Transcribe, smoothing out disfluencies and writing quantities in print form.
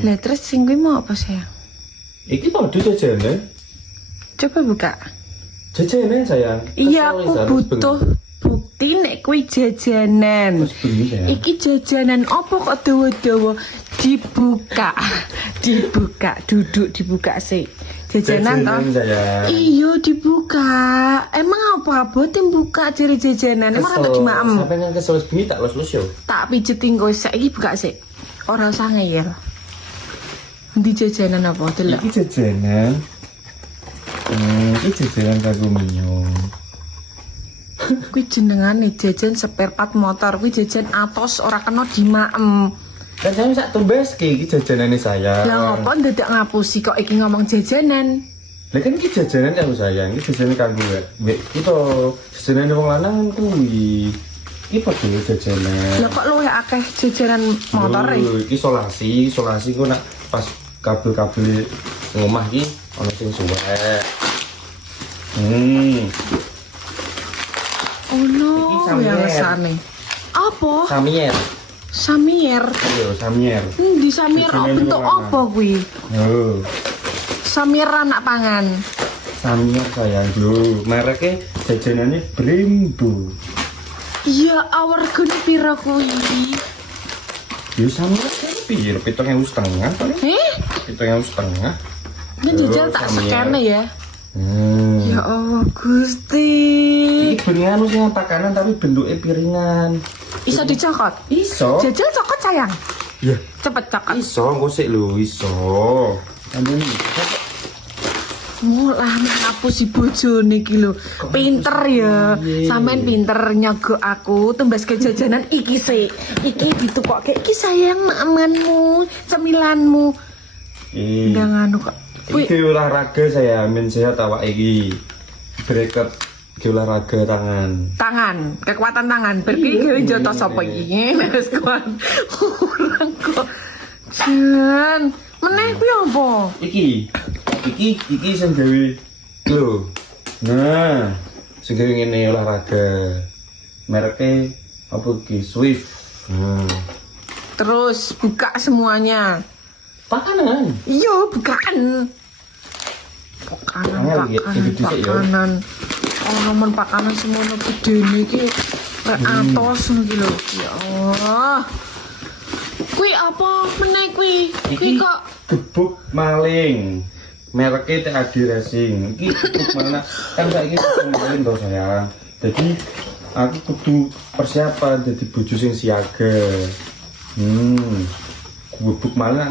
Lah terus sing kuwi mau apa sayang? Iki padha jajanan. Coba buka. Jajanan sayang. Iya, aku butuh bukti nek kuwi jajanan. Iki jajanan opo kok dawa-dawa? Dibuka. Dibuka, duduk dibuka sih. Jajanan toh? Iya, dibuka. Emang apa boten buka jere jajanan? Emang ora dimaem. Sampai nang kesel bengi tak los-los yo. Tak pijeti engko saiki buka sih. Ora usah ngeyel. Ndi jajanan apa? Delok. Iki jajanan. Iki jajanan kanggo minum. Kuwi jenengane jajan spare part motor, kuwi jajan atos ora kena dimaem. Kan saya sak tumbeske iki jajanane saya. Lah ngopo ndadak ngapusi kok iki ngomong jajanan? Lah kan iki jajanan kanggo sayang, iki jajanan kanggo wek kita jajanan wong lanang kuwi. Iki padha jajanan. Lah kok luwih akeh jajanan motor e? Iki isolasi ku nak pas kabel-kabel ngomah iki ana sing suwek. Oh no, ya lesane. Apa? Samier. Iya, Samier. Di Samier bentuk apa kuwi? Samier anak pangan. Samier sayang lho, mereknya jajanannya Brembo. Iya, awargane pira kuwi? Ya Samier piro? 7.500 paling. 7.500. Ini jajal tak sekene ya. Ya Allah Gusti. Ini bengi sing pakanan tapi bentuknya piringan. Iso dicokot? Iso. Jajal cokot sayang. Ya. Cepet cokot. Iso, engko sik lho iso. Ambune. Mulah ngapusi bojone iki lho. Pinter ya. Sampean pinter nyogok aku tembaske jajanan iki sik. Iki ditukokke iki sayang mamanmu, cemilanmu. Ndak nganu kok. Iki olahraga saya men sehat awak iki. Bracket olahraga tangan. Kekuatan tangan. Berarti iki jotos sapa iki? Wis kuat. Kurang kok. Jan, meneh kuwi apa? Iki sing gawe lho. Nah, sing gawe ngene olahraga. Mereknya apa iki? Swift. Terus buka semuanya. Pakanan. Iya, bukaan. Pakanan. Oh, nomor pakanan semono gedene iki kayak atos iki lho. Ya Allah. Kuwi apa meneh kuwi? Kuwi kok gebuk maling. Mereknya TAD Racing. Iki gebuk maling. Kan saiki maling to sayang. Jadi aku kudu persiapan dadi bojo sing siaga. Gebuk maling